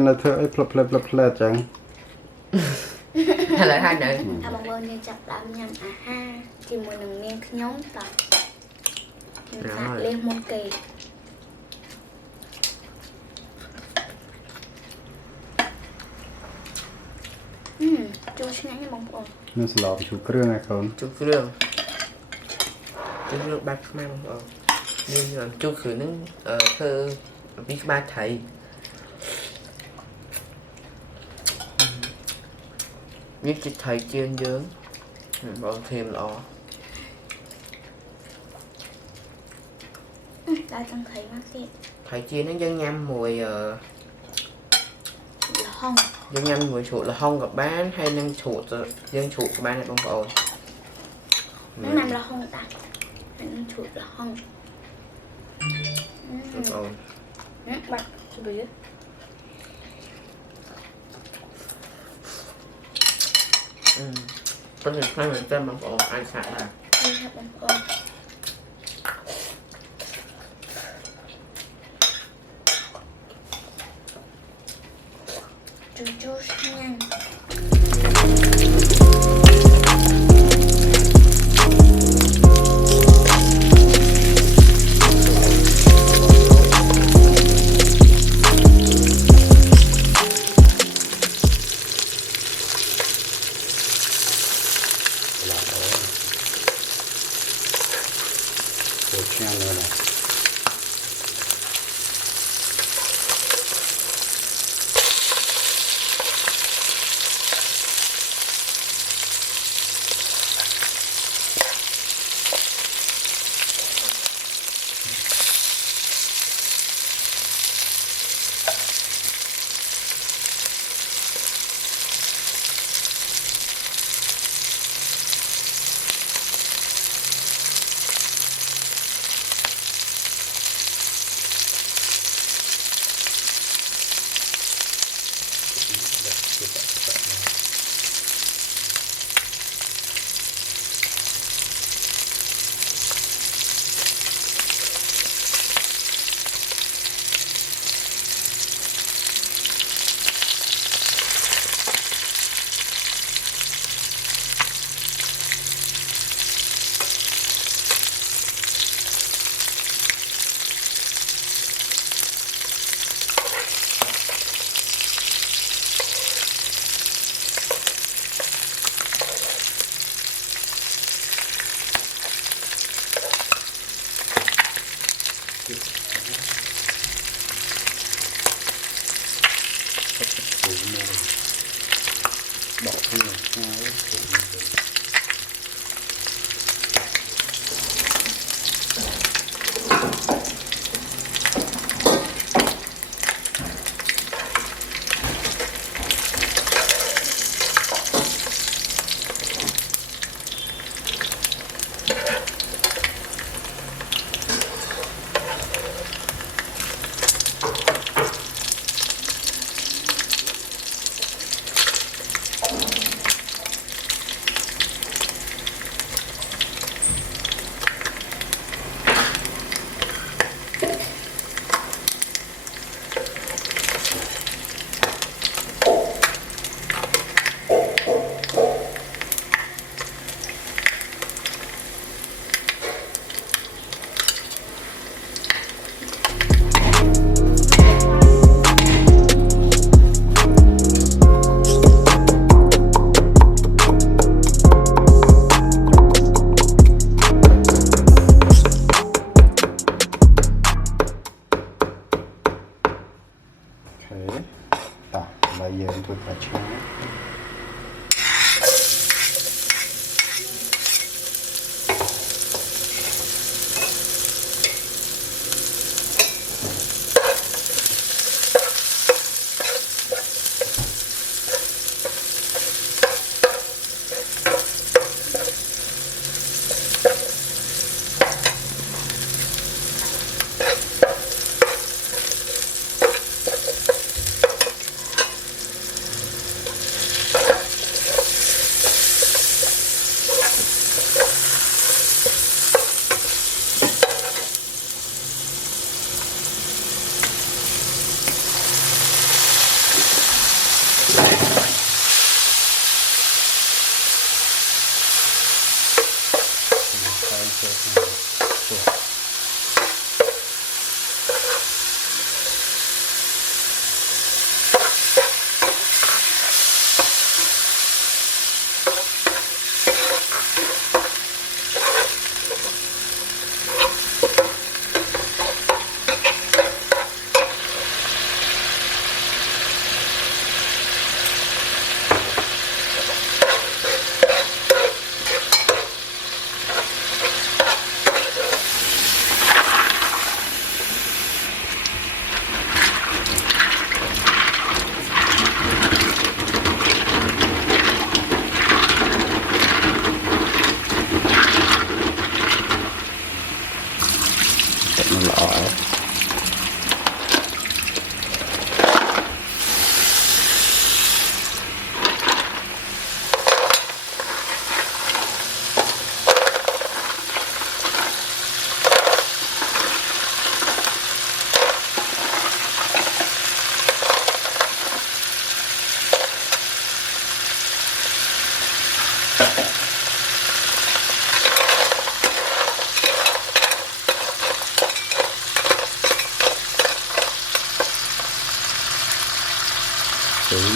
là thợ ấy plop chẳng hay là hai nữa bằng bông như chặt làm nhầm ha chỉ một đường miếng nhóm tập phạt lên một kỳ chú sáng như bông bông nó sẽ lọt chú krương hay không chú krương bát mang bông bông nhưng là chú khử nướng thơ biết ba thầy biết chị thầy chiên dướng bọn thêm lọ đã chẳng thấy bác sĩ thầy chiên nó dân nhâm mùi hông dân nhâm mùi chuột là hông gặp bán hay nâng chuột dân chuột của bán này bông bông nó nằm là hông ta nó chuột là hông bạn chú biết có thể khai mình tên bông bông ai sẵn là chú nhanh bỏ không là มันល្អហើយ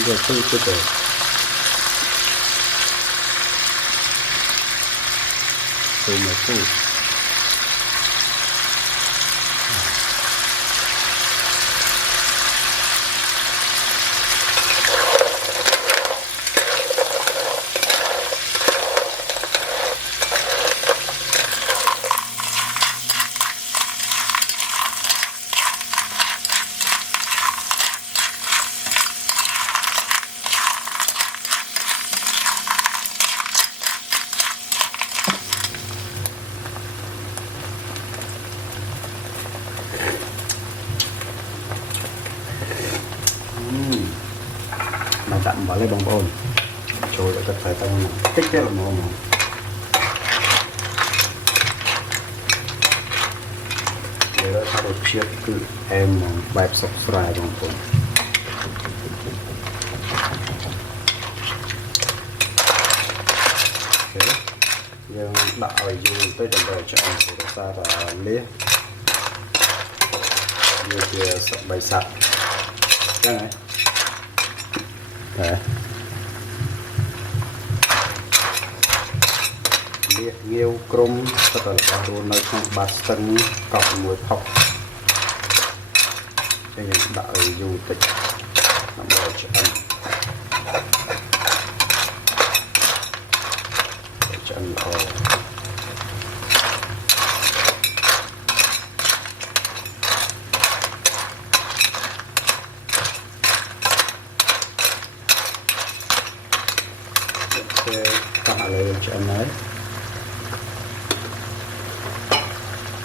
이제 소스도 토마토 mà chặn vào lấy bông bồn rồi lại tất phải tăng tích cái là màu mà để đó sao được chiết cứ em bẹp subscribe bông bồn nhưng đã ở dùng tới tận đời cho anh thì ta là lía như kia sạch bày sạch cái này đấy liệt nhiều crom tất cả các đồ nơi trong bát sân cọc muối phọc cái này đã ở dùng tích nằm ở cho anh để cho anh ở cắt lại cho anh ấy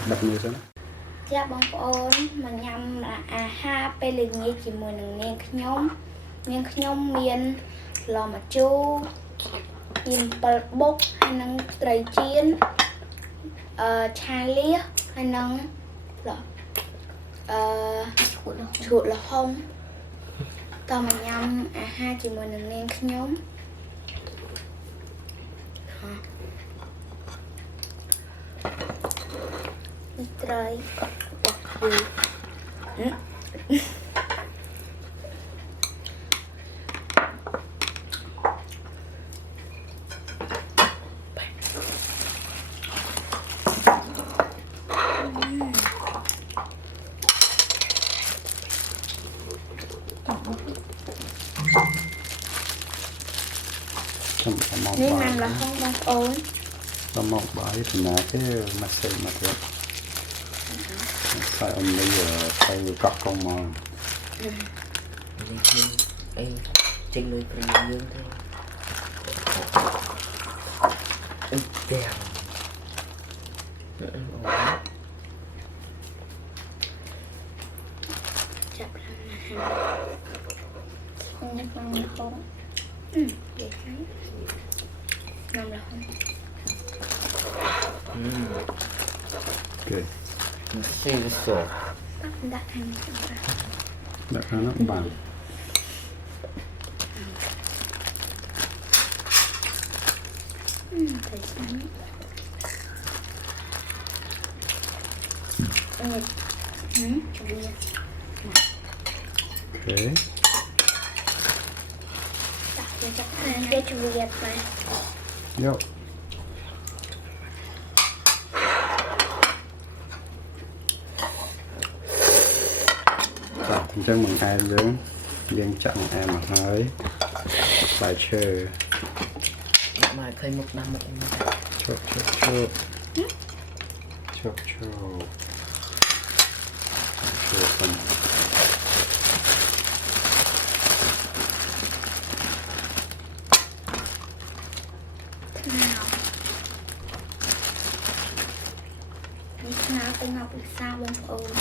đập như thế này. ចាបងប្អូនមកញ៉ាំអាហារពេលល្ងាចជាមួយនឹងនាងខ្ញុំមានឡម្ជូរមានពិលបុកហើយនឹងត្រីចៀនឆាលៀសហើយនឹងឈួតល្ហុងតមកញ៉ាំអាហារជាមួយនឹងនាងខ្ញុំ Try nên làm là không bông ổn nó mọc bãi thì nè cái mặt xây mặt được phải ông bây giờ phải cắt con mò trên lưới phần dương thôi đẹp chặt làm mà không nhắc không để thấy làm là không good see the sauce đặt hành đặt ra nó bằng thấy sáng chuẩn bị okay đặt chắc cái chủ việt này. Vô. Thằng chân bằng hai dưỡng viên chặn em mà hơi bài chơi mà thấy một năm một chốt phần nào như thế nào tôi ngọc được sao bông ôn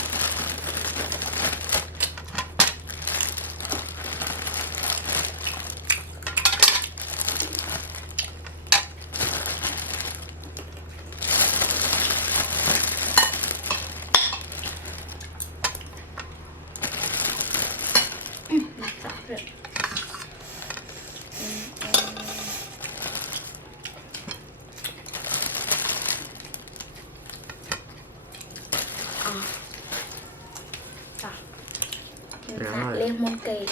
lên một kỳ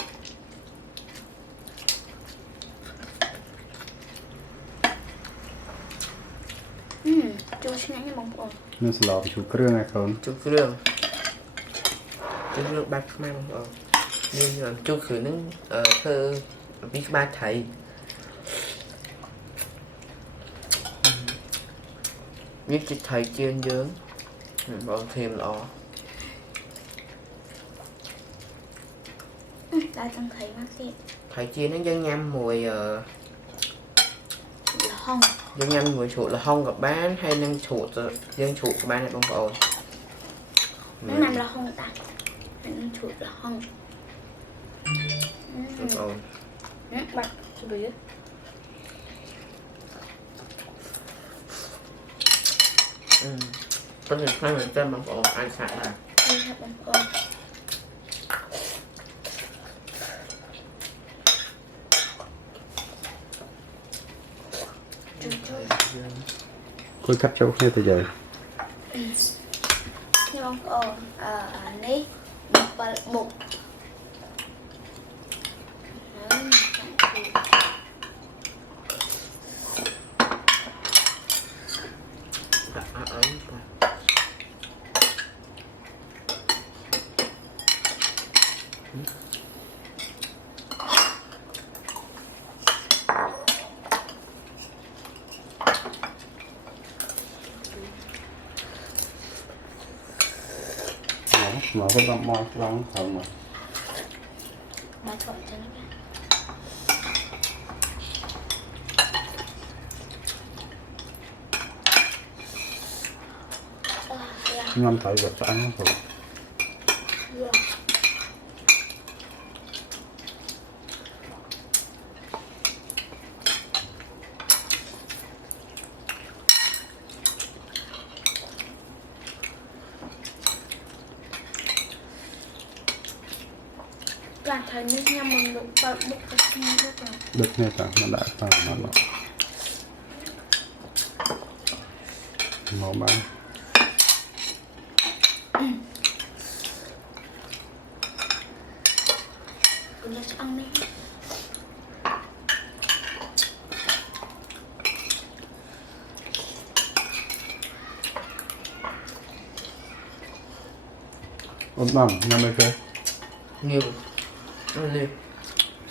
chú xin anh bông ôn nó sẽ lọt chú cơ này không chú rương bát khmer bông ôn nhưng là chú khử nướng thơ biết ba thầy biết chị thầy chiên dướng bọn thêm lọ đã chẳng thấy bác sĩ thầy chiên nó dân nhâm mùi hông dân nhâm mùi chuột là hông gặp bán hay nâng chuột dân chuột của bán này bông ôn nó nằm là hông ta nâng chuột là hông bông ôn bật biết có thể khai mình tên bông ôn ăn sẵn là bông ôn cuối cắt chỗ kia từ giờ như bông ôn ní bụng mà có bông mò lông không mà bà thổi cho nó ngâm thấy vật ăn không toàn thấy như nhà mình được bật bụng cái gì rất là được nghe ta nó đã ta nó màu bán cứ cho ăn đi ốm nằm năm mươi cái nhiều ăn đi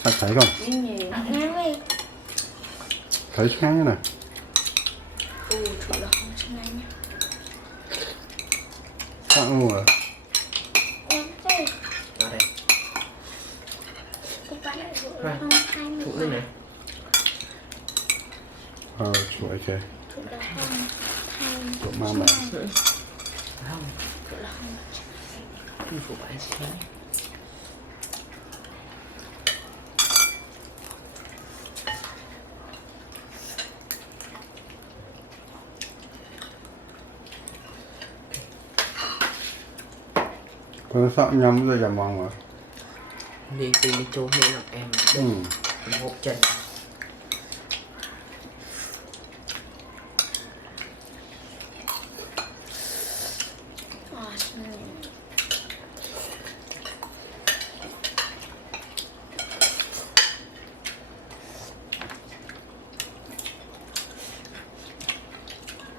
sạch thấy không nhiều ngang đi thấy sáng này chủ là không xin anh nhá sáng luôn rồi em đây ở đây các bạn lại Rồi, không hai phụ mươi này chuỗi kìa chủ là không hai chuỗi ma mà không chủ là không như phụ bạn xí con sợ nhắm rồi giờ mong mà đi tìm đi chỗ hay là em một chân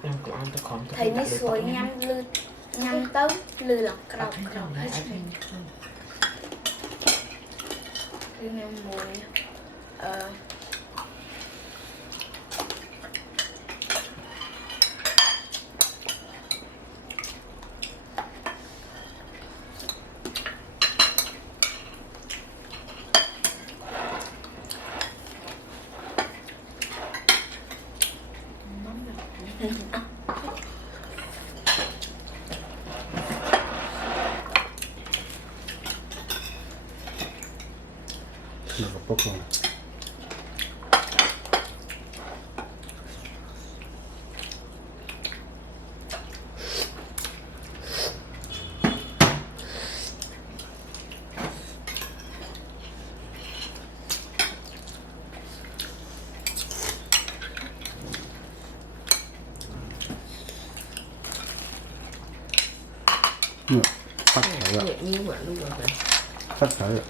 em cũng ăn tôi còn thấy đi suối nhâm tấu lư lọc cọc cọc hết cái nem muối nó có bốc rồi phát thấy rồi nhẹ như vậy luôn rồi vậy phát thấy rồi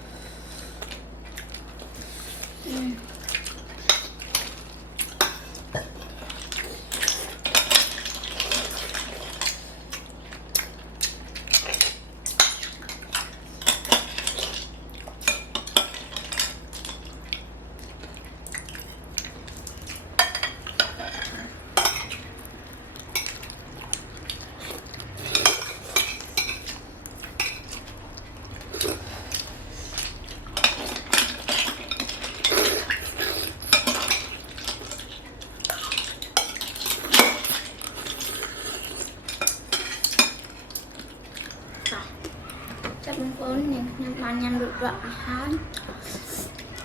chắc bông bồn nhưng mà nhâm được rõ hết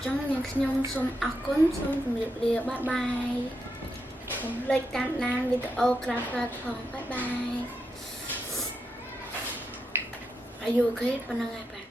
trong những nhom xôm áo cún xôm miệt lìa bye bye lấy cam nam video cà phê phòng bye bye are you okay? Bạn